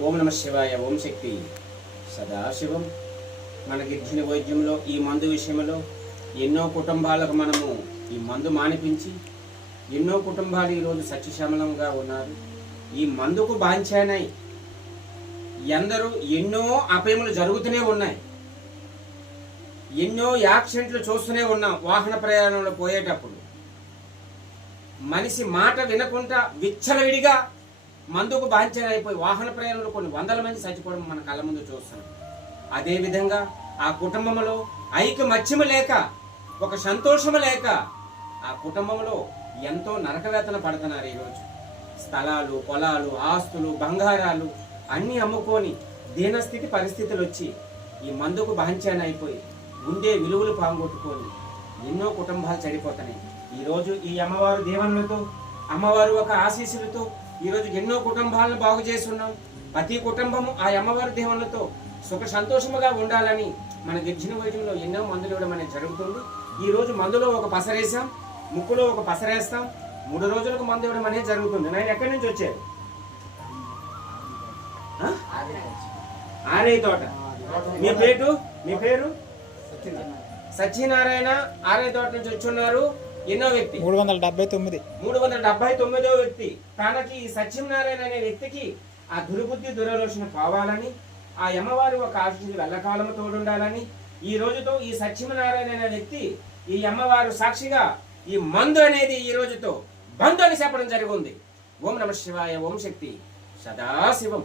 ఓం నమ శివాయ. ఓం శక్తి. సదాశివం. మన గిరిజన వైద్యంలో ఈ మందు విషయంలో ఎన్నో కుటుంబాలకు మనము ఈ మందు మానిపించి ఎన్నో కుటుంబాలు ఈరోజు సత్యశ్యామలంగా ఉన్నారు. ఈ మందుకు బాంఛానై ఎందరూ ఎన్నో అపయములు జరుగుతూనే ఉన్నాయి. ఎన్నో యాక్సిడెంట్లు చూస్తూనే ఉన్నాం. వాహన ప్రయాణంలో పోయేటప్పుడు మనిషి మాట వినకుండా విచ్చలవిడిగా మందుకు బాంఛనైపోయి వాహన ప్రయాణంలో కొన్ని వందల మంది చచ్చిపోవడం మన కళ్ళ ముందు చూస్తున్నాం. అదేవిధంగా ఆ కుటుంబంలో ఐకమత్యము లేక, ఒక సంతోషము లేక ఆ కుటుంబంలో ఎంతో నరకవేతన పడుతున్నారు. ఈరోజు స్థలాలు, పొలాలు, ఆస్తులు, బంగారాలు అన్నీ అమ్ముకొని దీనస్థితి పరిస్థితులు వచ్చి ఈ మందుకు బాంఛనైపోయి ఉండే విలువలు పాంగొట్టుకొని ఎన్నో కుటుంబాలు చెడిపోతున్నాయి. ఈరోజు ఈ అమ్మవారు దీవెనలతో, అమ్మవారు ఒక ఆశీస్సులతో ఈరోజు ఎన్నో కుటుంబాలను బాగు చేస్తున్నాం. ప్రతి కుటుంబము ఆ అమ్మవారి దీవెనలతో సుఖ సంతోషముగా ఉండాలని మన గిరిజన వైద్యంలో ఎన్నో మందులు ఇవ్వడం అనేది జరుగుతుంది. ఈ రోజు మందులో ఒక పసరేసాం, ముక్కులో ఒక పసరేస్తాం. 3 రోజులకు మందు ఇవ్వడం అనేది జరుగుతుంది. నేను ఎక్కడి నుంచి వచ్చారు? ఆరే తోట. మీ పేరు సత్యనారాయణ. ఆరే తోట నుంచి వచ్చున్నారు. ఎన్నో వ్యక్తి 379వ వ్యక్తి. తనకి సత్యనారాయణ అనే వ్యక్తికి ఆ దుర్బుద్ధి దురాలోచన పోవాలని, ఆ అమ్మవారి ఒక ఆశీస్సులు వెళ్ళకాలము తోడుండాలని ఈ రోజుతో ఈ సత్యనారాయణ అనే వ్యక్తి ఈ అమ్మవారు సాక్షిగా ఈ మందు అనేది ఈ రోజుతో బంధు అని చెప్పడం జరిగింది. ఓం నమ శివాయ. ఓం శక్తి. సదాశివం.